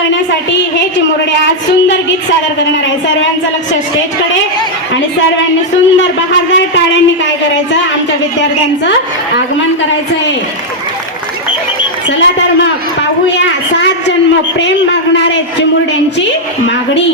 करण्यासाठी हे चिमुरडे आज सुंदर गीत सादर करणार आहे. सर्वांचं लक्ष स्टेजकडे आणि सर्वांनी सुंदर बहारदार टाळ्यांनी काय करायचं, आमच्या विद्यार्थ्यांचं आगमन करायचं आहे. चला तर मग पाहूया 7 जन्म प्रेम मागणारे चिमुरड्यांची मागणी.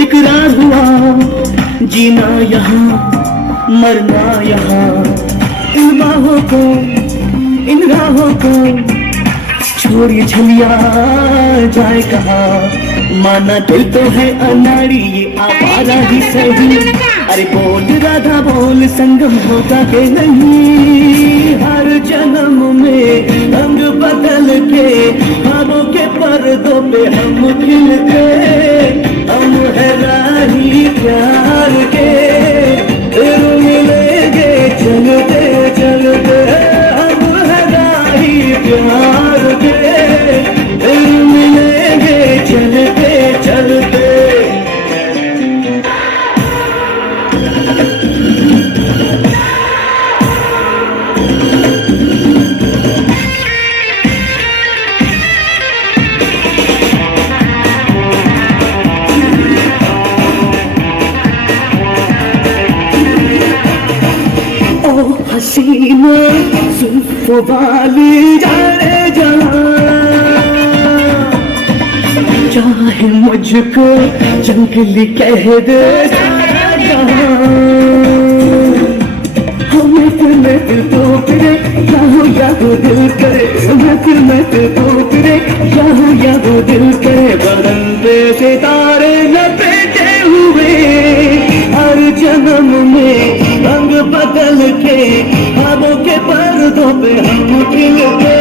इकरार हुआ जीना यहाँ मरना यहाँ, इन बाहों को इन राहों को छोड़िए छलिया जाए कहाँ, माना दिल तो है अनाड़ी ये आवारा ही सही, अरे बोल राधा बोल संगम होता के नहीं, हर जन्म में रंग बदल के ख्वाबों के पर्दों पे हम खिलते, हम है राही प्यार के, फिर मिलेंगे चलते चलते, हम है राही प्यार के, फिर मिलेंगे चलते चलते. हसीना जुल्फों वाली जाने जहाँ, चाहे मुझको जंगली कह दे सारा जहाँ, हमें फिर मैं दिल तो फिरे याहो याहो दिल करे, हमें फिर मैं दिल तो फिरे याहो याहो दिल करे, बदलते सितारे लपेटे हुए हर जन्म में रंग बदल के ख्वाबों के पर्दों पे हम खिलते,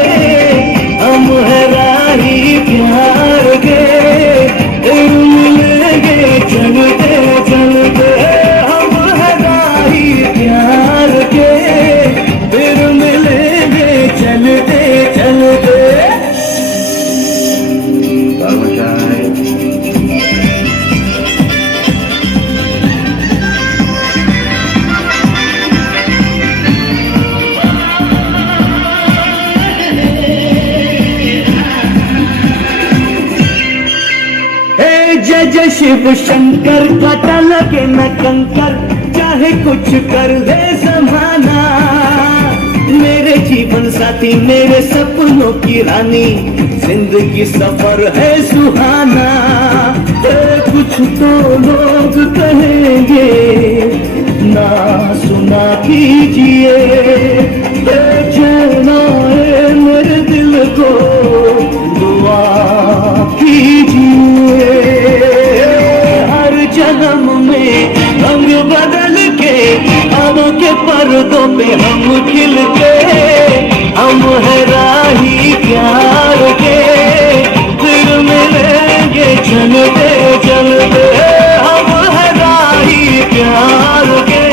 हम है राही प्यार के, फिर मिलेंगे चलते चलते, हम है राही प्यार के, फिर मिलेंगे चलते चलते. जय जय शिव शंकर काटा लगे न कंकर, चाहे कुछ कर दे जमाना, मेरे जीवन साथी मेरे सपनों की रानी, जिंदगी सफर है सुहाना. कुछ तो लोग कहेंगे ना सुना कीजिए, चैन आए मेरे दिल को दुआ कीजिए, जन्म में रंग बदल के हवा के पर्दों पे हम खिलते, हम है राही प्यार के, फिर मिलेंगे चलते चलते, हम है राही प्यार के,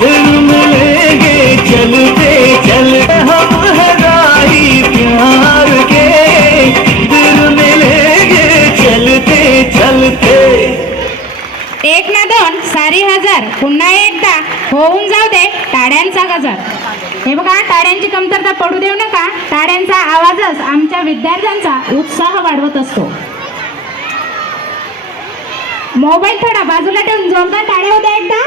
फिर मिलेंगे चलते चलते, हम है राही प्यार के, फिर मिलेंगे चलते चलते. 1 ना 2 सारी हजार, पुन्हा एकदा होऊन जाऊ दे टाळ्यांचा गजर. हे बघा, टाळ्यांची कमतरता पडू देऊ नका. टाळ्यांचा आवाजच आमच्या विद्यार्थ्यांचा उत्साह वाढवत असतो. मोबाईल थोडा बाजूला ठेवून जोरदार टाळ्या होत्या एकदा.